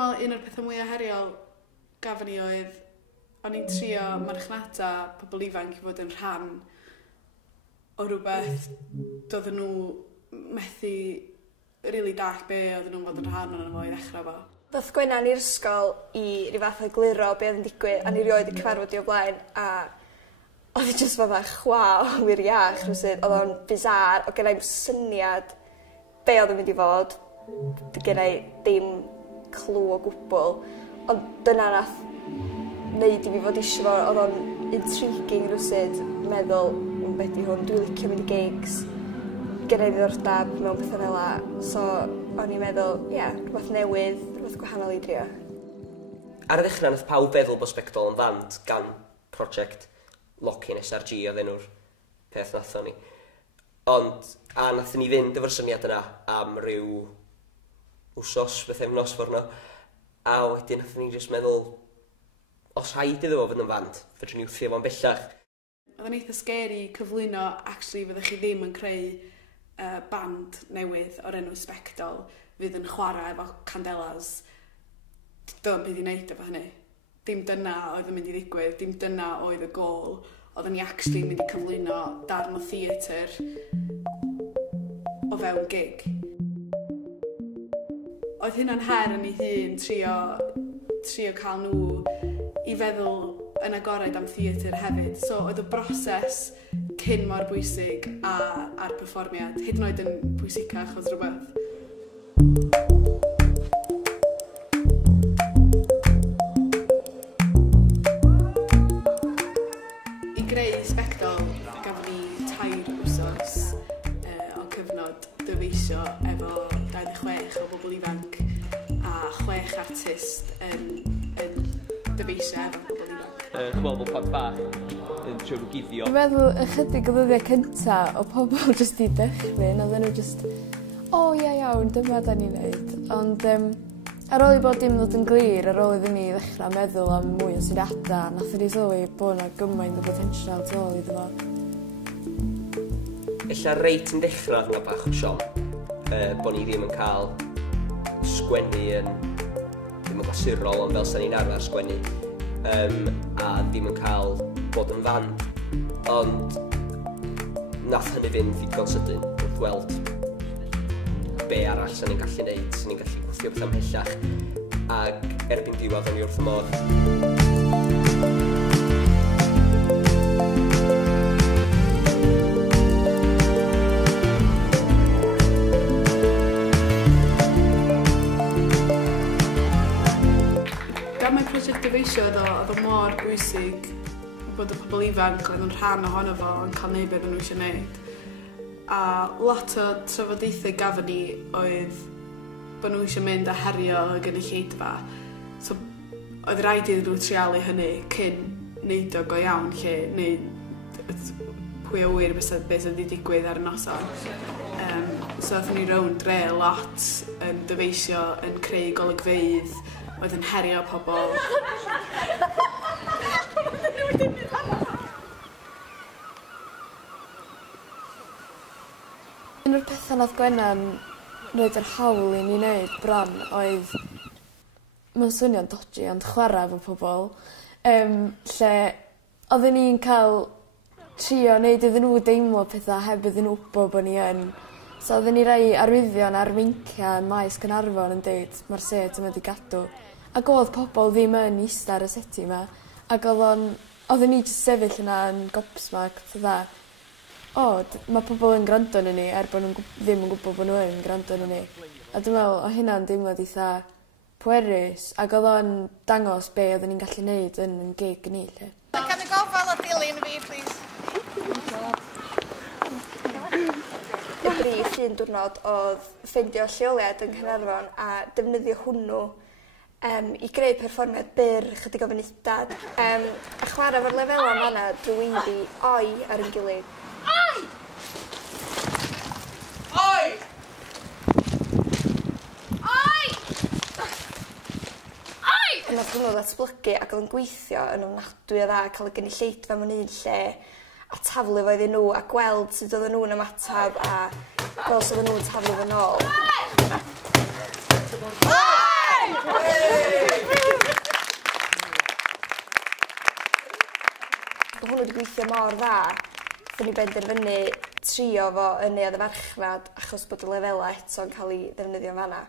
meddwl un o'r pethau mwyaf heriol gafon ni oedd o'n i'n trio marchnata pobl ifanc i fod yn rhan o rhywbeth doedden nhw methu rili dall be oedden nhw'n fod yn rhan o'n fo i ddechrau fo. Ddoth Gwennan i'r ysgol i ryw fath o egluro be oedd yn digwydd a ni rioed i cyfarfod i o blaen a oedd hi jyst fatha chwaw wir iach rhywsyd. Oedd o'n bizar o gennau'n syniad be oedd yn mynd i fod. Gennau dim clw o gwbl ond dyna nath wneud i fi fod eisiau fo. Oedd o'n intriguing rhywsyd meddwl beth i hwn, dwi'n licio mynd i gigs gennau ddiddordeb mewn pethau fel la. So o'n i'n meddwl, rhywbeth newydd, rhywbeth gwahanol i drio. Ar y ddechrau nath pawb feddwl bod Sbectol yn fand gan prosiect Locin SRG oedd enw'r peth nathon ni. Ond, a nathon ni fynd efo'r syniad yna am ryw wsos, bythefnos Phormula. A wedyn nathon ni jyst meddwl, os rhaid iddo fo fod yn fand, fedrwn ni wthio fo'n bellach. Oedd yn eitha scary cyflwyno, actually, fyddech chi ddim yn creu band newydd o'r enw Sbectol fydd yn chwarae efo Candelas. Do'n byd i wneud efo hynny. Dim dyna oedd yn mynd i ddigwydd, dim dyna oedd y gôl. Oedd yn actually mynd i cyflwyno darn o theatr o fewn gig. Oedd hynna'n her yn ei hun trio cael nhw i feddwl yn agored am theatr hefyd. So oedd y broses cyn mor bwysig a'r perfformiad hyd yn oed yn bwysicach oedd rhywbeth. I greu Sbectol gafon ni 3 wsos o cyfnod dyfeisio efo 26 o bobl ifanc a 6 artist yn dyfeisio efo bobl ifanc. Dwi'n meddwl bod plant bach yn siŵr o guddio. Dwi'n meddwl ychydig o ddyddiau cyntaf o pobl jyst i dechrau, oedden nhw jyst, iawn, dyma da ni'n neud. Ond ar ôl i bod dim ddod yn glir, ar ôl iddyn ni ddechrau meddwl am mwy o syniadau, nathon ni sylwi bod yna gymaint o potensial tu ôl iddo fo. Ella reit yn dechrau hwnna bach o siom, bod ni ddim yn cael sgwennu ddim yn glasurol, ond fel sa'n ni'n arfer sgwennu, a ddim yn cael bod yn fand. Ond nath hynny fynd ddigon sydyn wrth gweld be arall sa'n ni'n gallu neud, sa'n ni'n gallu gwthio beth amhellach, ac erbyn diwedd o'n i wrth y modd. Gan mae prosiect dyfeisio oedd o mor bwysig bod y pobl ifanc oedd yn rhan ohono fo yn cael neud beth nhw eisiau neud. A lot o trafodaethau gafon ni oedd bod nhw eisiau mynd a herio y gynulleidfa. So oedd rhaid iddyn nhw trialu hynny cyn neud o go iawn lle, neu pwy o wir beth sydd wedi digwydd ar y noson. So athyn ni rownd dre lot yn dyfeisio, yn creu golygfeydd, oedd yn herio pobl. Un o'r pethau nath Gwennan roed yr hawl i ni wneud bron oedd, mae'n swnio'n dodgy, ond chwarae efo pobl, lle oedden ni'n cael trio wneud iddyn nhw deimlo pethau heb iddyn nhw wybod bod ni yn. So oedden ni rai arwyddion ar wincia yn maes Caernarfon yn dweud mae'r set yn mynd i gadw. Ac oedd pobl ddim yn eistedd ar y seti yma. Ac oedden ni jyst sefyll yna yn gobsmacked, mae pobl yn gwrando yn ni bod nhw ddim yn gwybod bod nhw yn gwrando yn ni. A dwi'n meddwl, o hynna'n deimlad eitha pwerus, ac oedd o'n dangos be oedden ni'n gallu neud yn gig ni. Can I go fel y dilyn fi, please? Y brif un diwrnod oedd ffeindio lleoliad yn Caernarfon a defnyddio hwnnw i greu perfformiad byr chydig o fynydad. A chwarae fo'r lefel am hwnna drwy weiddi oi ar ein gilydd. Oi! Oi! Oi! Oi! Yn oedd hwnnw ddatblygu ac oedd yn gweithio yn ofnadwy o dda cael y gynulleidfa mewn un lle a taflu fo iddyn nhw a gweld sut oedden nhw'n ymatab a gweld sut oedden nhw'n taflu fo nôl. Oi! Oi! wedi gweithio mor dda, Fy ni benderfynu trio fo yn neuadd y farchnad achos bod y lefelau eto'n cael ei ddefnyddio fanna.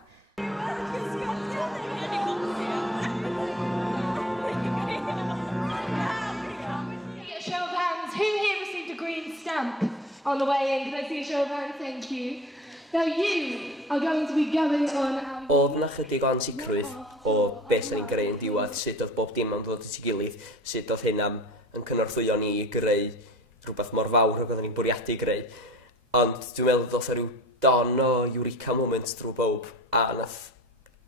Show of hands, who here received a green stamp on the way in? Can I see a show of hands? Thank you. Now you are going to be going on... Oedd na chydig o ansicrwydd o beth sy'n ni'n greu yn diwedd, sut oedd bob dim am ddod at ei gilydd, sut oedd hynna yn cynorthwyo ni i greu rhywbeth mor fawr o oeddwn ni'n bwriadu greu. Ond dwi'n meddwl ddoth o ryw don o eureka moment drwy bob, a nath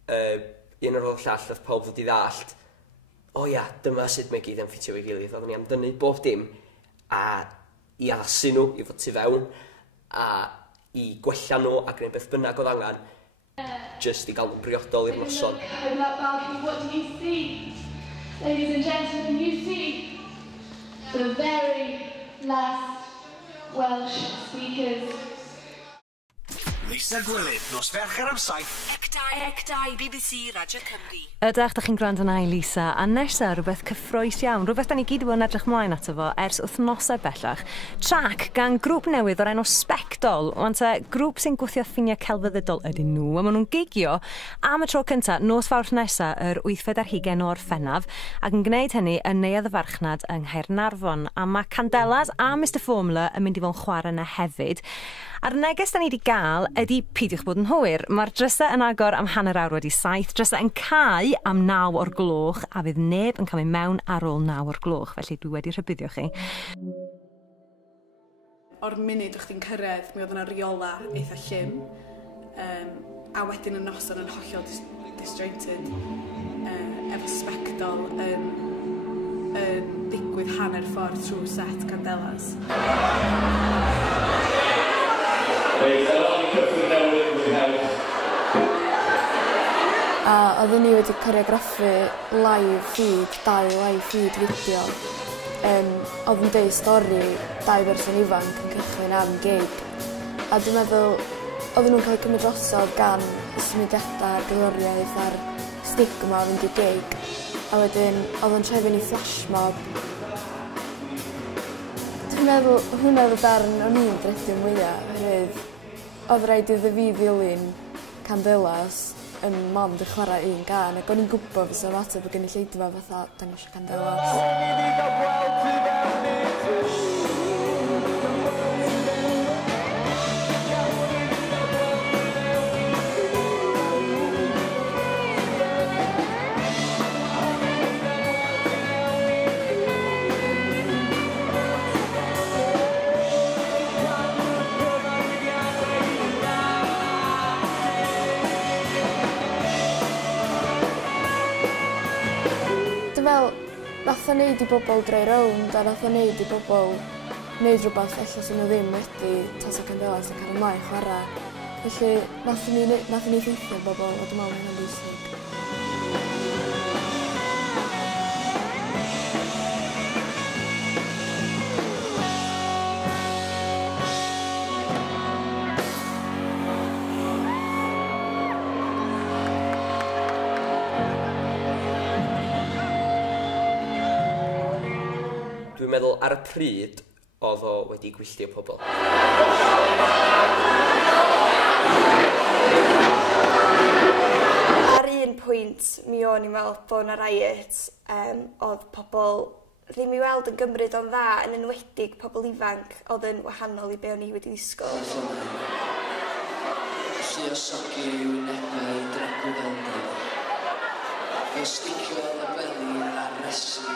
un o'r llall oedd pob ddod i ddallt, o ia, dyma sut mae gyd yn ffitio ei gilydd. Oeddwn ni am dynnu bob dim a i addasu nhw, i fod tu fewn, a i gwella nhw a gwneud beth bynnag oedd angen, just i gael nhw'n briodol i'r noson. What do you see? Ladies and gentlemen, you see the very last Welsh speakers. Lisa Gwilym, nos Fercher am saith. Ecdau, BBC Radio Cymru. Ydych chi'n gwrando na i Lisa, a nesa rhywbeth cyffroes iawn, rhywbeth da ni gyd wedi edrych mlaen ato fo ers wythnosau bellach. Trac gan grŵp newydd o'r enw Sbectol, ond grŵp sy'n gwthio ffiniau celfyddydol ydyn nhw, a maen nhw'n gigio am y tro cyntaf nos Fawrth nesa yr 8-20 o Orffennaf, ac yn gwneud hynny yn neuadd y farchnad yng Caernarfon, a mae Candelas a Mr Phormula yn mynd i fod yn chwarae yna hefyd. A'r neges da ni wedi gael ydy peidiwch bod yn hwyr. Mae'r drysau yn agor am 7:30 wedi 7, drysau yn cau am 9 o'r gloch, a fydd neb yn cael ei mewn ar ôl 9 o'r gloch, felly dwi wedi rhybuddio chi. O'r munud o'ch chi'n cyrraedd, mi oedd yna riola eitha llym, a wedyn y noson yn hollol disjointed, efo Sbectol yn digwydd hanner ffordd trwy set Candelas. A oeddwn ni wedi coreograffu live feed, 2 live feed fideo. Oedd yn deud stori 2 berson ifanc yn cychwyn am gig. A dwi'n meddwl, oedden nhw'n cael ei cymryd drosodd gan y symudiadau, gerddoriaeth a'r stigma o fynd i gig. A wedyn, oedd yn trefyn i flashmob. Dwi'n meddwl, hwnna oedd y darn o'n i'n dredu mwyaf, oherwydd oedd rhaid iddo fi ddilyn Candelas yn mond i chwarae un gan, ac o'n i'n gwybod fysa mateb o gynulleidfa fatha, da ni eisiau Candelas. Nath o neud i bobl droi rownd, a nath o neud i bobl neud rhywbeth ella sy'n nhw ddim wedi tasa Candelas yn cael ymlaen chwarae. Felly nath ni ffeithio bobl o dwi'n meddwl yn bwysig. Dwi'n meddwl ar y pryd oedd o wedi gwylltio pobl. Ar un pwynt, mi o'n i'n meddwl bod yna riot, oedd pobl ddim i weld yn gymryd o'n dda, yn enwedig pobl ifanc oedd yn wahanol i be o'n i wedi ddisgwyl. Lluosogi i'w nebau dragwyd eldaf. Fe sticio y beli a rhesu, y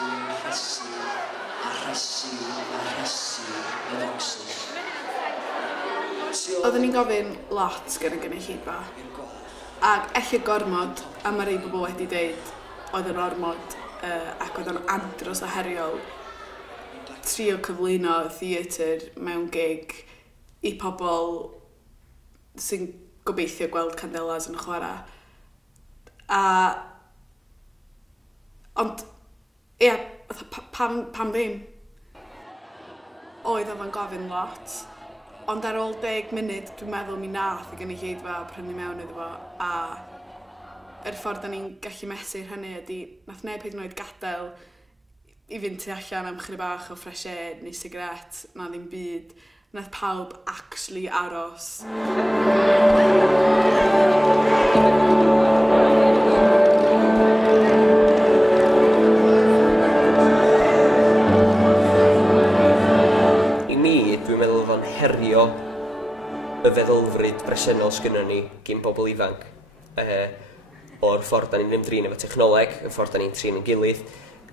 focsys. Oeddwn ni'n gofyn lot gan y gynulleidfa, ac eich gormod, a mae rei bobl wedi dweud oedd yn ormod, ac oedd yn andros o heriol trio cyflwyno theatr mewn gig i pobl sy'n gobeithio gweld Candelas yn chwarae. Ond, ia, pam ddim? Oedd o'n gofyn lot, ond ar ôl 10 munud dwi'n meddwl mi nath y gynulleidfa prynu mewn iddo fo, a yr ffordd da ni'n gallu mesur hynny ydy, nath neb hyd yn oed gadael i fynd tu allan am chydig bach o fresh air neu sigaret, na ddim byd. Nath pawb actually aros. I mi, dwi'n meddwl fo'n herio y feddylfryd bresennol sgynnon ni gyn bobl ifanc. O'r ffordd da ni'n ymdrin efo technoleg, y ffordd da ni'n trin yn gilydd,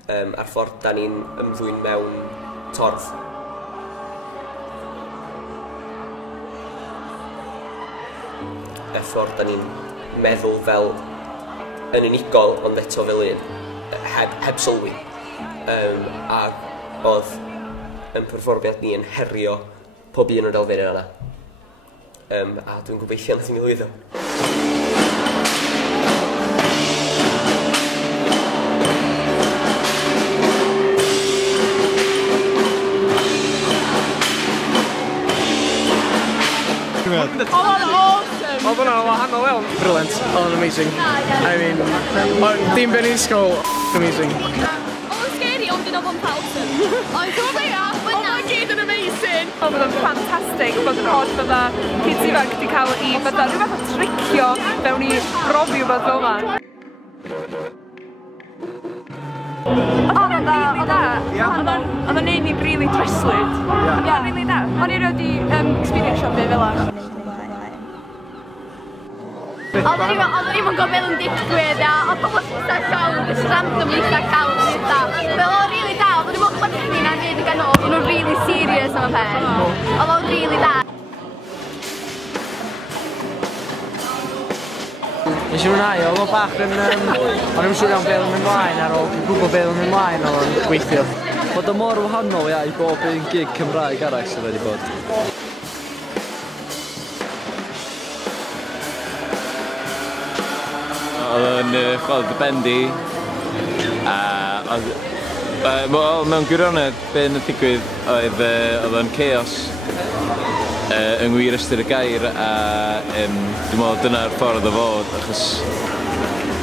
a'r ffordd da ni'n ymddwyn mewn torf. Y ffordd da ni'n meddwl fel yn unigol, ond eto fel un, heb sylwi. Ac oedd yn perfformiad ni yn herio pob un o'r elfennau yna. A dwi'n gobeithio nath ni'n lwyddo. Oedd o'n awesome! Oedd o'n wahanol iawn. Brilliant. Oedd o'n amazing. I mean, dim ben i'n ysgol, amazing. Oedd o'n scary, ond dyn o'n awesome. Oedd o'n gyd yn amazing. Oedd o'n ffantastig bod yr holl fydda kids ifanc wedi cael i fydda rhywbeth o tricio fewn i brofi o beth fel yma. Oedd o'n da. Oedd o'n neud ni'n rili dryslyd. Ie, rili da. O'n i rioed i experience o beth fel yna. Oedd ddim yn gwybod beth yn digwydd, a oedd pobl sy'n llawn, just randomly sy'n llawn. Fel oedd rili da, oedd ddim yn chlythu na'n neud y ganol, oedd nhw'n rili serious am y peth. Oedd o'n rili da. Nes i mwynhau, oedd o'n bach yn... O'n i'm siŵr iawn beth yn mynd mlaen ar ôl gwybod beth yn mynd mlaen oedd o'n gweithio. Bod o mor wahanol i bob un gig Cymraeg arall sydd wedi bod. Oedd yn chwaled y bendi, mewn gwirionedd be yn y digwydd oedd yn chaos yng ngwir ystyr y gair, a dwi'n meddwl dyna'r ffordd o fod, achos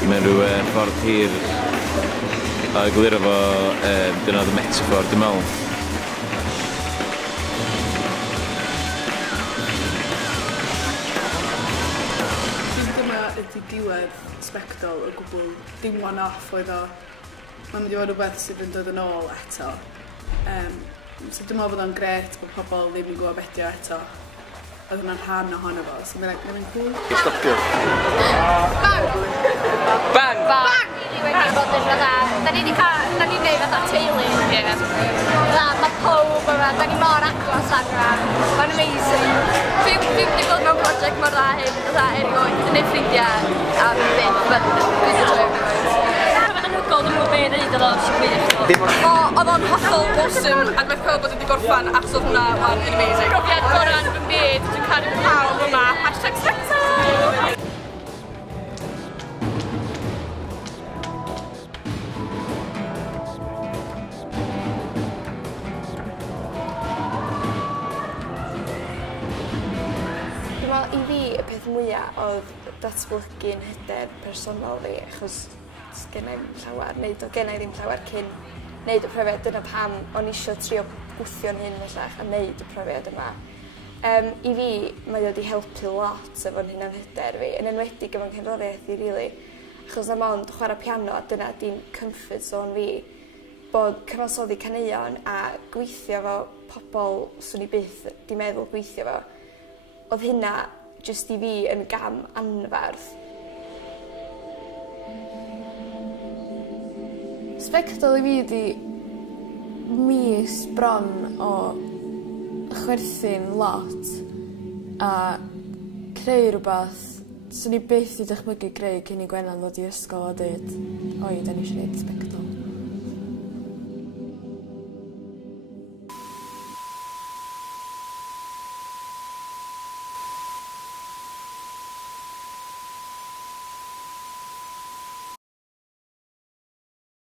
mae'n rhyw ffordd hir a egluro fo, dyna oedd y metafor dwi'n meddwl. Ydy diwedd Sbectol o gwbl dim one-off oedd o. Mae'n mynd i fod rhywbeth sydd yn dod yn ôl eto. So dwi'n meddwl bod o'n gret bod pobl ddim yn gwybod beth eto. Oedd hwnna'n rhan ohono fo, so mae'n cool. Stopio. Bang! Bang! Wedi bod yn fatha, da ni'n neud fatha teulu. Mae pob yma, da ni mor agos adra. Mae'n amazing. Dwi'n wedi bod mewn prosiect mor dda hyn, erioed, yn ei ffrindiau am beth, dwi'n wedi joio erioed. Anhygoel, dwi'n gwybod beth neud oedd o'n gwych. Oedd o'n hollol awesome, ac mae pawb wedi gorffan achos oedd hwnna yn amazing. Profiad gorau yn fy byd, dwi'n cael pawb yma, #Sbectol! I fi, y peth mwyaf oedd datblygu'n hyder personol fi, achos gennau ddim llawer cyn wneud y profiad. Dyna pam o'n eisiau trio gwthio'n hyn bellach a wneud y profiad yma. I fi, mae wedi helpu lot efo'n hunan hyder fi, yn enwedig efo'n cenroriaeth i, rili. Achos na mond chwarae piano, dyna di'n comfort zone fi, bod cyfansoddi caneuon a gweithio fo pobl swn i byth di meddwl gweithio fo. Oedd hynna jyst i fi yn gam anferth. Sbectol i fi ydi mis bron o chwerthu'n lot a creu rhywbeth swn i byth i dychmygu creu cyn i Gwenna'n ddod i ysgol a dweud oi, da ni eisiau gwneud Sbectol.